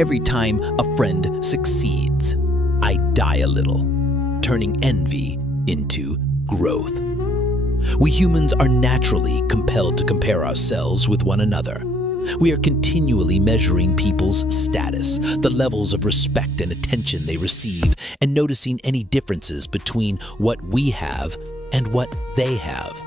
Every time a friend succeeds, I die a little, turning envy into growth. We humans are naturally compelled to compare ourselves with one another. We are continually measuring people's status, the levels of respect and attention they receive, and noticing any differences between what we have and what they have.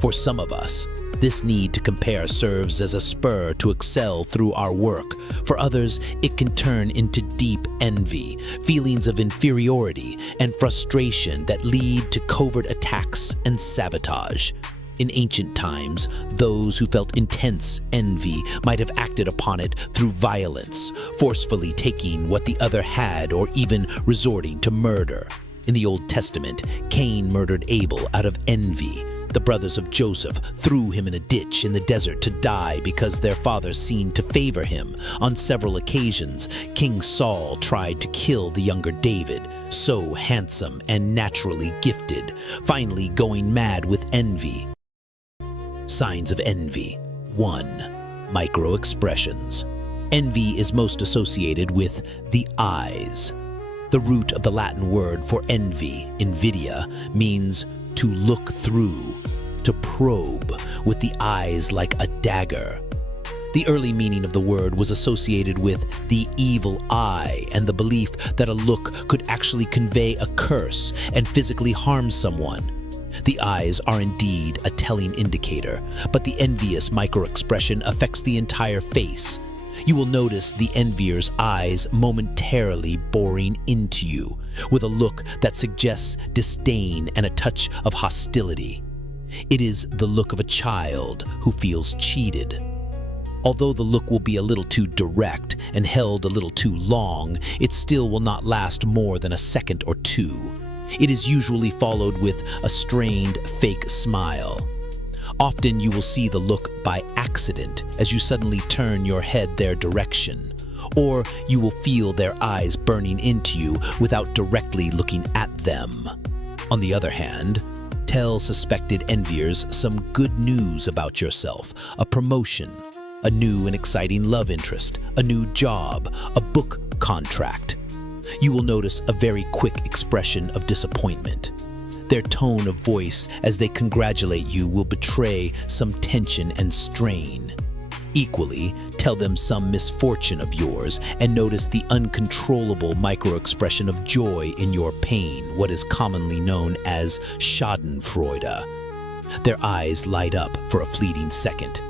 For some of us, this need to compare serves as a spur to excel through our work. For others, it can turn into deep envy, feelings of inferiority, and frustration that lead to covert attacks and sabotage. In ancient times, those who felt intense envy might have acted upon it through violence, forcefully taking what the other had or even resorting to murder. In the Old Testament, Cain murdered Abel out of envy. The brothers of Joseph threw him in a ditch in the desert to die because their father seemed to favor him. On several occasions, King Saul tried to kill the younger David, so handsome and naturally gifted, finally going mad with envy. Signs of envy. 1. Micro-expressions. Envy is most associated with the eyes. The root of the Latin word for envy, invidia, means to look through, to probe, with the eyes like a dagger. The early meaning of the word was associated with the evil eye and the belief that a look could actually convey a curse and physically harm someone. The eyes are indeed a telling indicator, but the envious microexpression affects the entire face. You will notice the envier's eyes momentarily boring into you, with a look that suggests disdain and a touch of hostility. It is the look of a child who feels cheated. Although the look will be a little too direct and held a little too long, it still will not last more than a second or two. It is usually followed with a strained, fake smile. Often you will see the look by accident as you suddenly turn your head their direction, or you will feel their eyes burning into you without directly looking at them. On the other hand, tell suspected enviers some good news about yourself, a promotion, a new and exciting love interest, a new job, a book contract. You will notice a very quick expression of disappointment. Their tone of voice as they congratulate you will betray some tension and strain. Equally, tell them some misfortune of yours and notice the uncontrollable microexpression of joy in your pain, what is commonly known as schadenfreude. Their eyes light up for a fleeting second.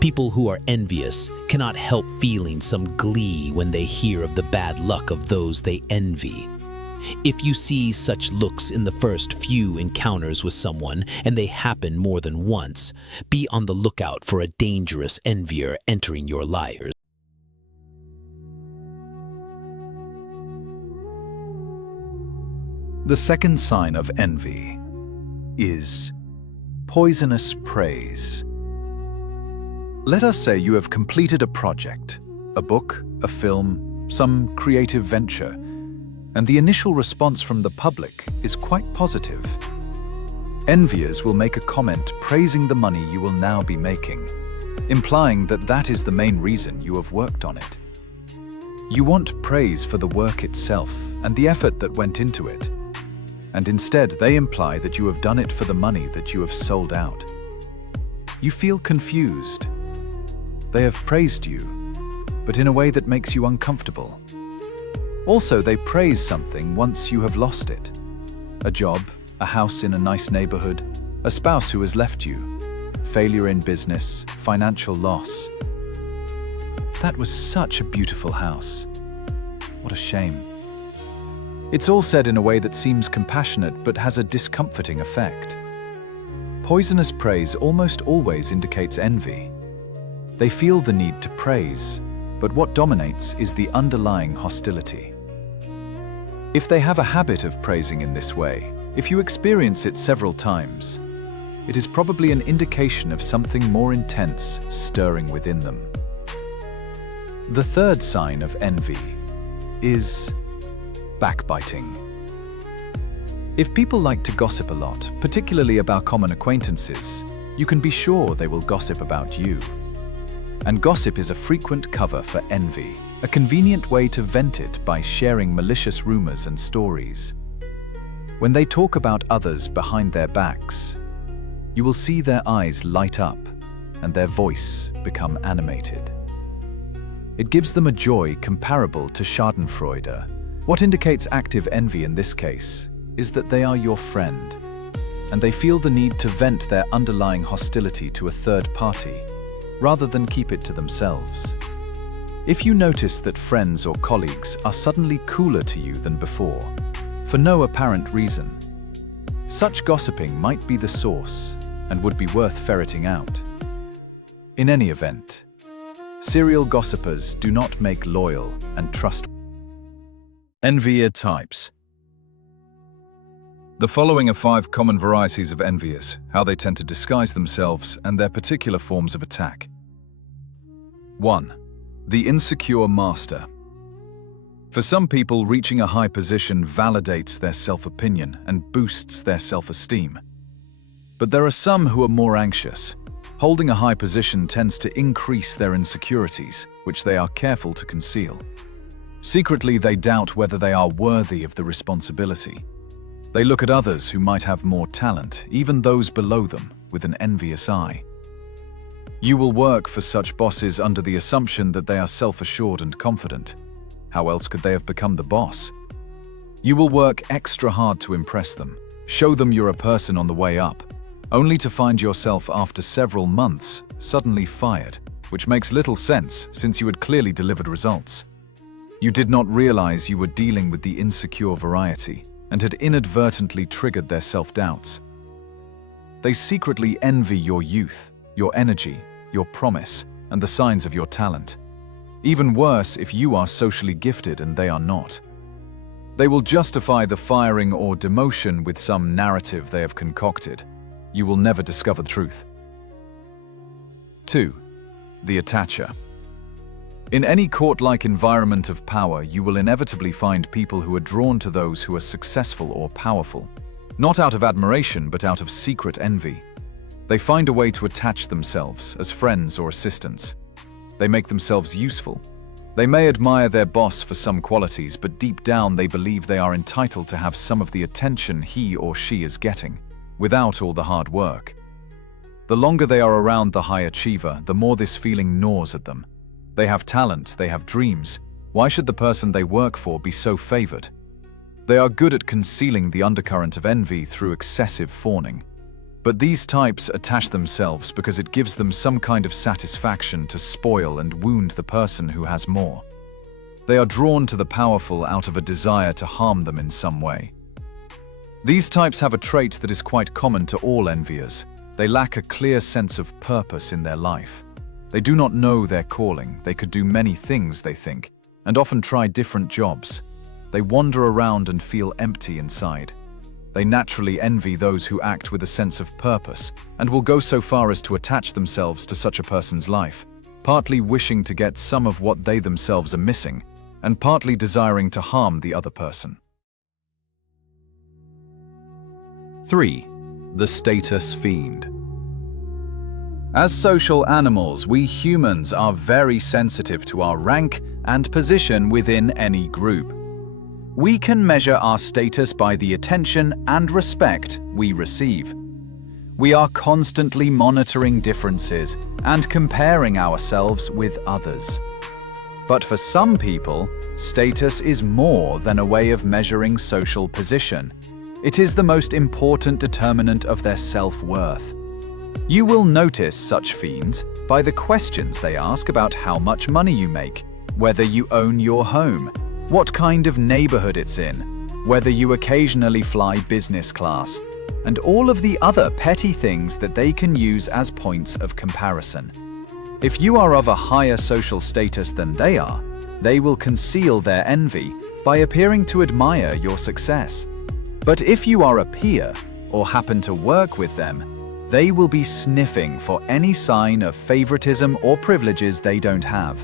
People who are envious cannot help feeling some glee when they hear of the bad luck of those they envy. If you see such looks in the first few encounters with someone, and they happen more than once, be on the lookout for a dangerous envier entering your life. The second sign of envy is poisonous praise. Let us say you have completed a project, a book, a film, some creative venture, and the initial response from the public is quite positive. Enviers will make a comment praising the money you will now be making, implying that that is the main reason you have worked on it. You want praise for the work itself and the effort that went into it, and instead they imply that you have done it for the money that you have sold out. You feel confused. They have praised you, but in a way that makes you uncomfortable. Also, they praise something once you have lost it. A job, a house in a nice neighborhood, a spouse who has left you, failure in business, financial loss. That was such a beautiful house. What a shame. It's all said in a way that seems compassionate but has a discomforting effect. Poisonous praise almost always indicates envy. They feel the need to praise, but what dominates is the underlying hostility. If they have a habit of praising in this way, if you experience it several times, it is probably an indication of something more intense stirring within them. The third sign of envy is backbiting. If people like to gossip a lot, particularly about common acquaintances, you can be sure they will gossip about you. And gossip is a frequent cover for envy, a convenient way to vent it by sharing malicious rumors and stories. When they talk about others behind their backs, you will see their eyes light up and their voice become animated. It gives them a joy comparable to schadenfreude. What indicates active envy in this case is that they are your friend, and they feel the need to vent their underlying hostility to a third party, rather than keep it to themselves. If you notice that friends or colleagues are suddenly cooler to you than before, for no apparent reason, such gossiping might be the source and would be worth ferreting out. In any event, serial gossipers do not make loyal and trustworthy. Envier types. The following are 5 common varieties of enviers, how they tend to disguise themselves, and their particular forms of attack. 1. The insecure master. For some people, reaching a high position validates their self-opinion and boosts their self-esteem. But there are some who are more anxious. Holding a high position tends to increase their insecurities, which they are careful to conceal. Secretly, they doubt whether they are worthy of the responsibility. They look at others who might have more talent, even those below them, with an envious eye. You will work for such bosses under the assumption that they are self-assured and confident. How else could they have become the boss? You will work extra hard to impress them, show them you're a person on the way up, only to find yourself after several months suddenly fired, which makes little sense since you had clearly delivered results. You did not realize you were dealing with the insecure variety and had inadvertently triggered their self-doubts. They secretly envy your youth, your energy, your promise, and the signs of your talent. Even worse if you are socially gifted and they are not. They will justify the firing or demotion with some narrative they have concocted. You will never discover the truth. 2. The attacher. In any court-like environment of power, you will inevitably find people who are drawn to those who are successful or powerful, not out of admiration but out of secret envy. They find a way to attach themselves as friends or assistants. They make themselves useful. They may admire their boss for some qualities, but deep down they believe they are entitled to have some of the attention he or she is getting, without all the hard work. The longer they are around the high achiever, the more this feeling gnaws at them. They have talent, they have dreams. Why should the person they work for be so favored? They are good at concealing the undercurrent of envy through excessive fawning. But these types attach themselves because it gives them some kind of satisfaction to spoil and wound the person who has more. They are drawn to the powerful out of a desire to harm them in some way. These types have a trait that is quite common to all enviers. They lack a clear sense of purpose in their life. They do not know their calling. They could do many things, they think, and often try different jobs. They wander around and feel empty inside. They naturally envy those who act with a sense of purpose and will go so far as to attach themselves to such a person's life, partly wishing to get some of what they themselves are missing, and partly desiring to harm the other person. 3. The status fiend. As social animals, we humans are very sensitive to our rank and position within any group. We can measure our status by the attention and respect we receive. We are constantly monitoring differences and comparing ourselves with others. But for some people, status is more than a way of measuring social position. It is the most important determinant of their self-worth. You will notice such fiends by the questions they ask about how much money you make, whether you own your home, what kind of neighborhood it's in, whether you occasionally fly business class, and all of the other petty things that they can use as points of comparison. If you are of a higher social status than they are, they will conceal their envy by appearing to admire your success. But if you are a peer or happen to work with them, they will be sniffing for any sign of favoritism or privileges they don't have,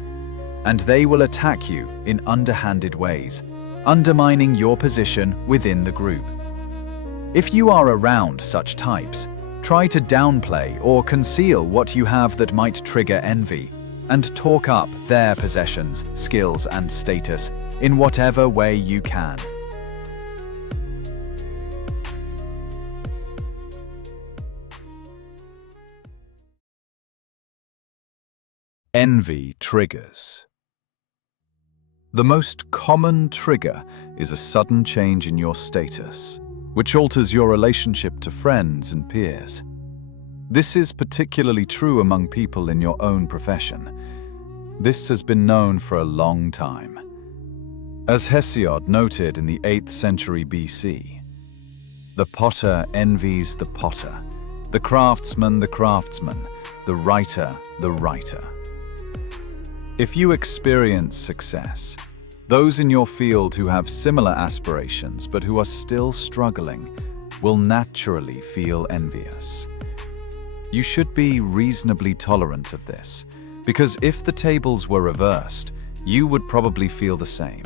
and they will attack you in underhanded ways, undermining your position within the group. If you are around such types, try to downplay or conceal what you have that might trigger envy, and talk up their possessions, skills, and status in whatever way you can. Envy triggers. The most common trigger is a sudden change in your status, which alters your relationship to friends and peers. This is particularly true among people in your own profession. This has been known for a long time. As Hesiod noted in the 8th century BC, the potter envies the potter, the craftsman, the writer, the writer. If you experience success, those in your field who have similar aspirations but who are still struggling will naturally feel envious. You should be reasonably tolerant of this, because if the tables were reversed, you would probably feel the same.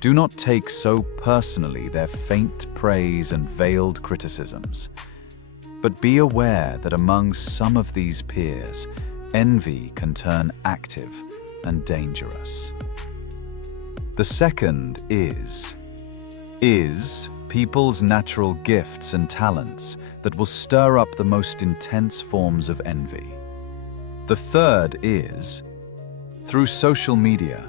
Do not take so personally their faint praise and veiled criticisms. But be aware that among some of these peers, envy can turn active and dangerous. The second is people's natural gifts and talents that will stir up the most intense forms of envy. The third is, through social media,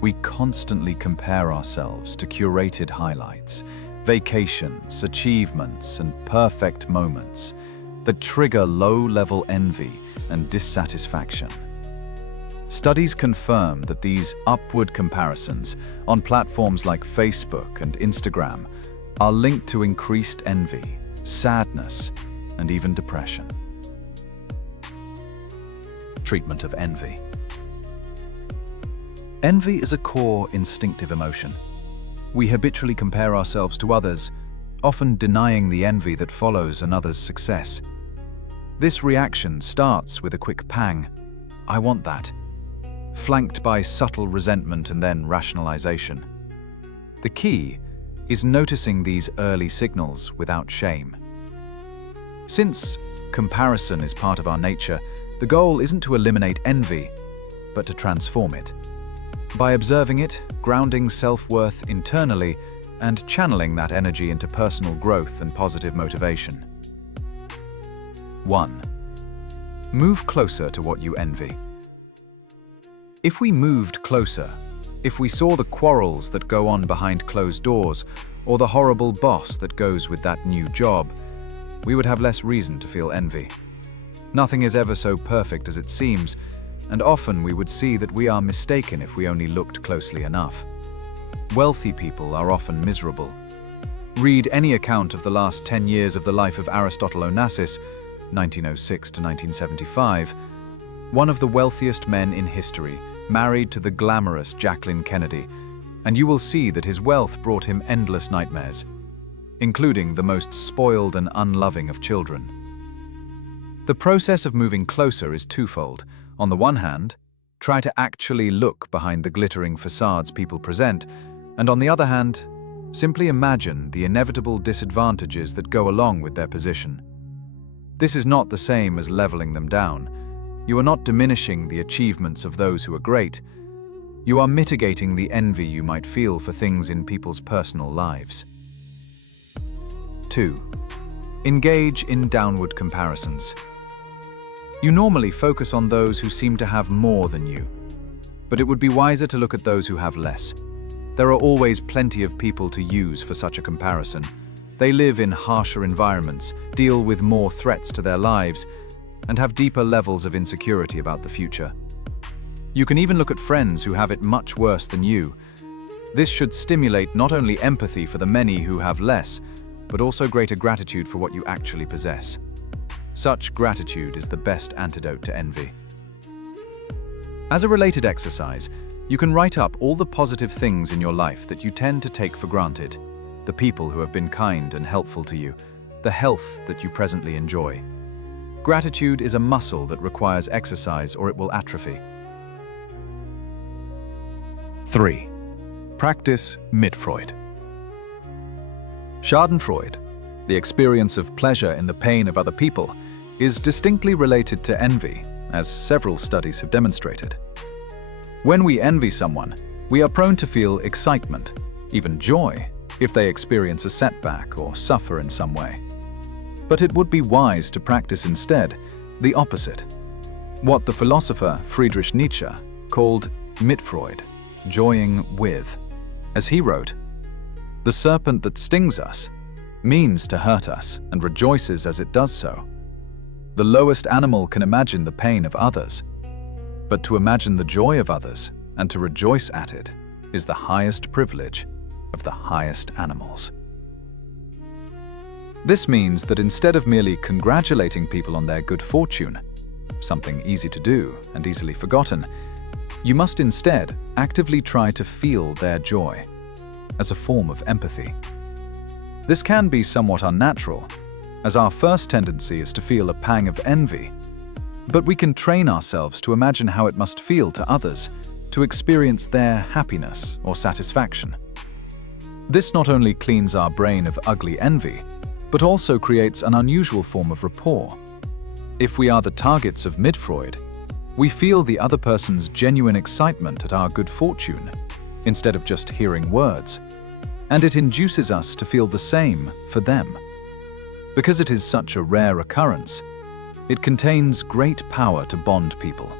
we constantly compare ourselves to curated highlights, vacations, achievements, and perfect moments that trigger low-level envy and dissatisfaction. Studies confirm that these upward comparisons on platforms like Facebook and Instagram are linked to increased envy, sadness, and even depression. Treatment of envy. Envy is a core instinctive emotion. We habitually compare ourselves to others, often denying the envy that follows another's success. This reaction starts with a quick pang, "I want that," flanked by subtle resentment and then rationalization. The key is noticing these early signals without shame. Since comparison is part of our nature, the goal isn't to eliminate envy, but to transform it. By observing it, grounding self-worth internally, and channeling that energy into personal growth and positive motivation. 1. Move closer to what you envy. If we moved closer, if we saw the quarrels that go on behind closed doors, or the horrible boss that goes with that new job, we would have less reason to feel envy. Nothing is ever so perfect as it seems, and often we would see that we are mistaken if we only looked closely enough. Wealthy people are often miserable. Read any account of the last 10 years of the life of Aristotle Onassis, 1906 to 1975, one of the wealthiest men in history, married to the glamorous Jacqueline Kennedy, and you will see that his wealth brought him endless nightmares, including the most spoiled and unloving of children. The process of moving closer is twofold. On the one hand, try to actually look behind the glittering facades people present, and on the other hand, simply imagine the inevitable disadvantages that go along with their position. This is not the same as leveling them down. You are not diminishing the achievements of those who are great. You are mitigating the envy you might feel for things in people's personal lives. 2. Engage in downward comparisons. You normally focus on those who seem to have more than you, but it would be wiser to look at those who have less. There are always plenty of people to use for such a comparison. They live in harsher environments, deal with more threats to their lives, and have deeper levels of insecurity about the future. You can even look at friends who have it much worse than you. This should stimulate not only empathy for the many who have less, but also greater gratitude for what you actually possess. Such gratitude is the best antidote to envy. As a related exercise, you can write up all the positive things in your life that you tend to take for granted, the people who have been kind and helpful to you, the health that you presently enjoy. Gratitude is a muscle that requires exercise or it will atrophy. 3. Practice Mitfreud. Schadenfreude, the experience of pleasure in the pain of other people, is distinctly related to envy as several studies have demonstrated. When we envy someone, we are prone to feel excitement, even joy, if they experience a setback or suffer in some way. But it would be wise to practice instead the opposite, what the philosopher Friedrich Nietzsche called Mitfreud, joying with. As he wrote, "The serpent that stings us means to hurt us and rejoices as it does so. The lowest animal can imagine the pain of others, but to imagine the joy of others and to rejoice at it is the highest privilege of the highest animals." This means that instead of merely congratulating people on their good fortune, something easy to do and easily forgotten, you must instead actively try to feel their joy as a form of empathy. This can be somewhat unnatural, as our first tendency is to feel a pang of envy, but we can train ourselves to imagine how it must feel to others to experience their happiness or satisfaction. This not only cleans our brain of ugly envy, but also creates an unusual form of rapport. If we are the targets of Mitfreud, we feel the other person's genuine excitement at our good fortune, instead of just hearing words, and it induces us to feel the same for them. Because it is such a rare occurrence, it contains great power to bond people.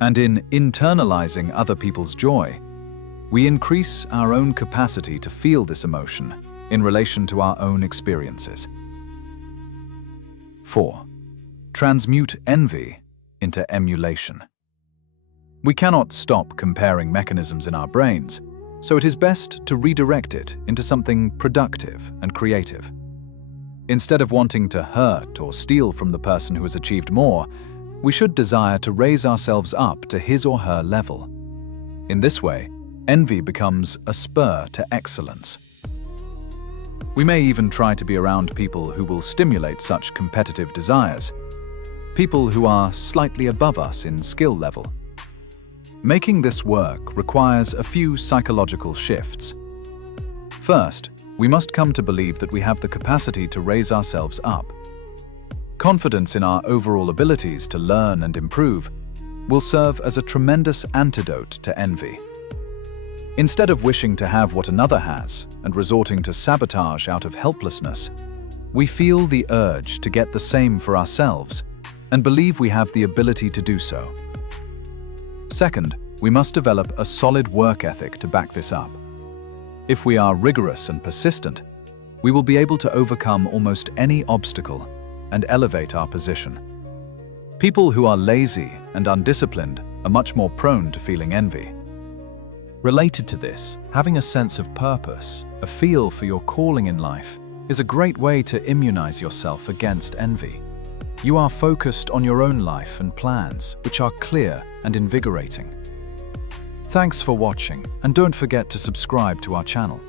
And in internalizing other people's joy, we increase our own capacity to feel this emotion in relation to our own experiences. 4. Transmute envy into emulation. We cannot stop comparing mechanisms in our brains, so it is best to redirect it into something productive and creative. Instead of wanting to hurt or steal from the person who has achieved more, we should desire to raise ourselves up to his or her level. In this way, envy becomes a spur to excellence. We may even try to be around people who will stimulate such competitive desires, people who are slightly above us in skill level. Making this work requires a few psychological shifts. First, we must come to believe that we have the capacity to raise ourselves up. Confidence in our overall abilities to learn and improve will serve as a tremendous antidote to envy. Instead of wishing to have what another has and resorting to sabotage out of helplessness, we feel the urge to get the same for ourselves and believe we have the ability to do so. Second, we must develop a solid work ethic to back this up. If we are rigorous and persistent, we will be able to overcome almost any obstacle and elevate our position. People who are lazy and undisciplined are much more prone to feeling envy. Related to this, having a sense of purpose, a feel for your calling in life, is a great way to immunize yourself against envy. You are focused on your own life and plans, which are clear and invigorating. Thanks for watching, and don't forget to subscribe to our channel.